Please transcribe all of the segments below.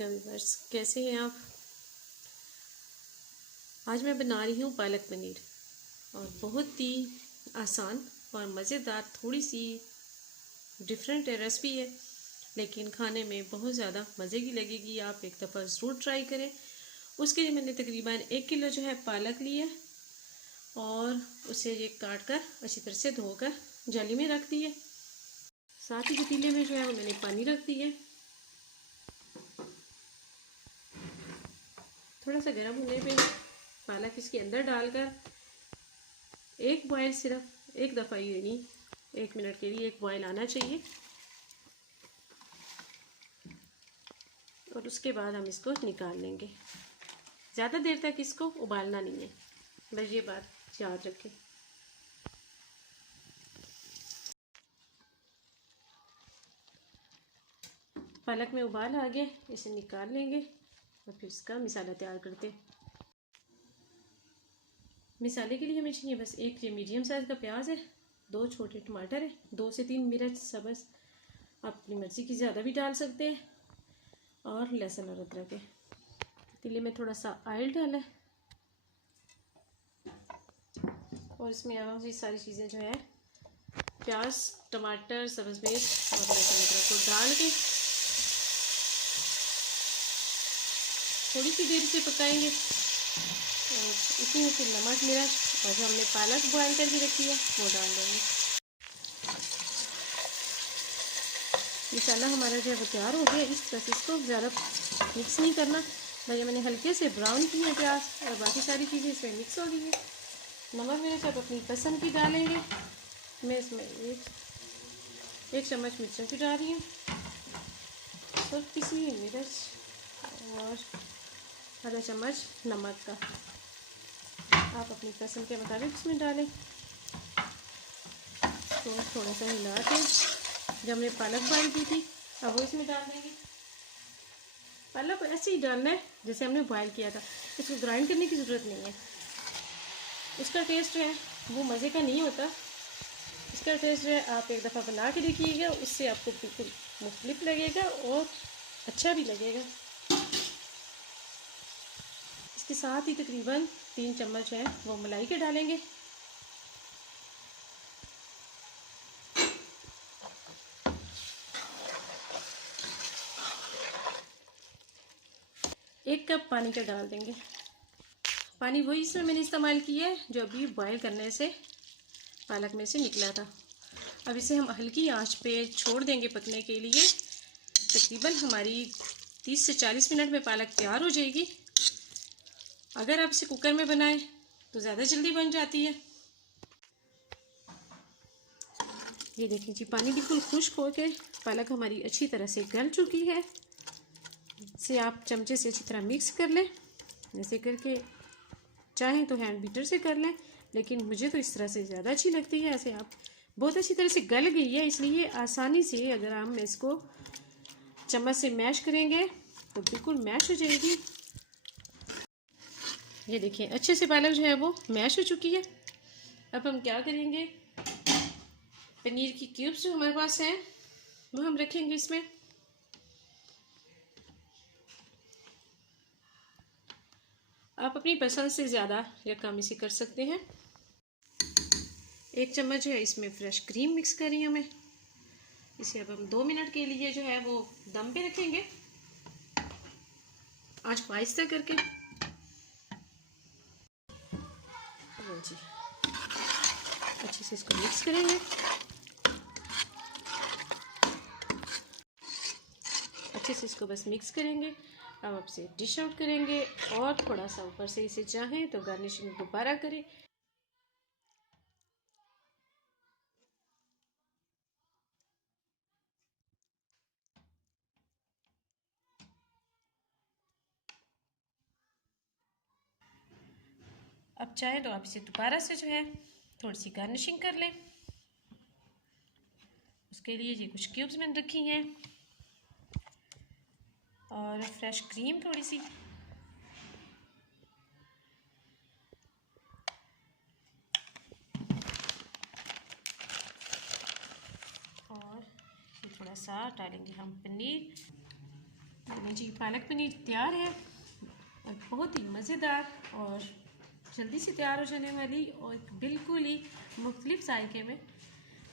Viewers, कैसे हैं आप। आज मैं बना रही हूँ पालक पनीर और बहुत ही आसान और मज़ेदार, थोड़ी सी डिफरेंट रेसिपी है, लेकिन खाने में बहुत ज़्यादा मज़े की लगेगी। आप एक दफ़ा ज़रूर ट्राई करें। उसके लिए मैंने तकरीबन 1 किलो जो है पालक ली है और उसे ये काट कर अच्छी तरह से धोकर जाली में रख दी है। साथ ही पतीले में जो है वो मैंने पानी रख दी है। थोड़ा सा गर्म होने पे पालक इसके अंदर डालकर एक बॉयल, सिर्फ एक दफ़ा ही नहीं, 1 मिनट के लिए एक बॉयल आना चाहिए और उसके बाद हम इसको निकाल लेंगे। ज़्यादा देर तक इसको उबालना नहीं है, बस ये बात याद रखें। पालक में उबाल आ गया, इसे निकाल लेंगे और फिर इसका मिसाला तैयार करते हैं। मिसाले के लिए हमें चाहिए बस एक ये मीडियम साइज़ का प्याज है, 2 छोटे टमाटर है, 2 से 3 मिर्च सब्ज़, आप अपनी मर्ज़ी की ज़्यादा भी डाल सकते हैं, और लहसुन और अदरक है। पतीले में थोड़ा सा ऑयल डाला है और इसमें आप ये सारी चीज़ें जो है प्याज, टमाटर, सब्ज़ मिर्च और लहसुन अदरक को डाल के थोड़ी सी देर से पकाएंगे और इसी में फिर नमक, मिर्च और जो हमने पालक बॉयल करके रखी है वो डाल देंगे। मसाला हमारा जो है वो तैयार हो गया। इस तरह से इसको ज़्यादा मिक्स नहीं करना, भाई मैंने हल्के से ब्राउन किए हैं प्याज और बाकी सारी चीज़ें इसमें मिक्स हो गई है। नमक मिर्च आप अपनी पसंद की डालेंगे। मैं इसमें एक चम्मच मिर्चों की डाल रही हूँ, थोड़ी सी मिर्च और आधा चम्मच नमक का, आप अपनी पसंद के मुताबिक इसमें डालें। तो थोड़ा सा हिला के जब हमने पालक बॉयल की थी अब वो इसमें डाल देंगे। पालक ऐसे ही डालना है जैसे हमने बॉयल किया था, इसको ग्राइंड करने की ज़रूरत नहीं है। इसका टेस्ट जो है वो मज़े का नहीं होता। इसका टेस्ट जो है आप एक दफ़ा बना के देखिएगा, उससे आपको बिल्कुल मुख्तलिफ लगेगा और अच्छा भी लगेगा। इसके साथ ही तकरीबन 3 चम्मच है वो मलाई के डालेंगे। 1 कप पानी का डाल देंगे। पानी वही इसमें मैंने इस्तेमाल किया है जो अभी बॉयल करने से पालक में से निकला था। अब इसे हम हल्की आंच पे छोड़ देंगे पकने के लिए। तकरीबन हमारी 30 से 40 मिनट में पालक तैयार हो जाएगी। अगर आप इसे कुकर में बनाएं तो ज़्यादा जल्दी बन जाती है। ये देखें जी, पानी बिल्कुल खुश्क हो के पालक हमारी अच्छी तरह से गल चुकी है। इसे आप चमचे से अच्छी तरह मिक्स कर लें। ऐसे करके चाहें तो हैंड बीटर से कर लें, लेकिन मुझे तो इस तरह से ज़्यादा अच्छी लगती है। ऐसे आप बहुत अच्छी तरह से गल गई है, इसलिए आसानी से अगर हम इसको चम्मच से मैश करेंगे तो बिल्कुल मैश हो जाएगी। ये देखिए अच्छे से पालक जो है वो मैश हो चुकी है। अब हम क्या करेंगे, पनीर की क्यूब्स जो हमारे पास हैं वो हम रखेंगे इसमें। आप अपनी पसंद से ज़्यादा या कम इसे कर सकते हैं। 1 चम्मच जो है इसमें फ्रेश क्रीम मिक्स कर रही हूँ मैं। इसे अब हम 2 मिनट के लिए जो है वो दम पे रखेंगे, आंच को आहिस्ता करके। जी अच्छे से इसको मिक्स करेंगे। अच्छे से इसको बस मिक्स करेंगे। अब आप इसे डिश आउट करेंगे और थोड़ा सा ऊपर से इसे चाहें तो गार्निशिंग दोबारा करें। अब चाहे तो आप इसे दोबारा से जो है थोड़ी सी गार्निशिंग कर लें। उसके लिए ये कुछ क्यूब्स मैंने रखी हैं और फ्रेश क्रीम थोड़ी सी, और ये थोड़ा सा डालेंगे हम पनीर। लें जी। पालक पनीर तैयार है और बहुत ही मज़ेदार और जल्दी से तैयार हो जाने वाली और बिल्कुल ही मुख्तलिफ जायके में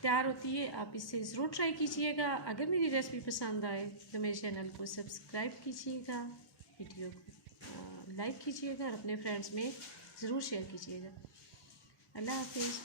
तैयार होती है। आप इसे ज़रूर ट्राई कीजिएगा। अगर मेरी रेसिपी पसंद आए तो मेरे चैनल को सब्सक्राइब कीजिएगा, वीडियो को लाइक कीजिएगा और अपने फ्रेंड्स में ज़रूर शेयर कीजिएगा। अल्लाह हाफिज़।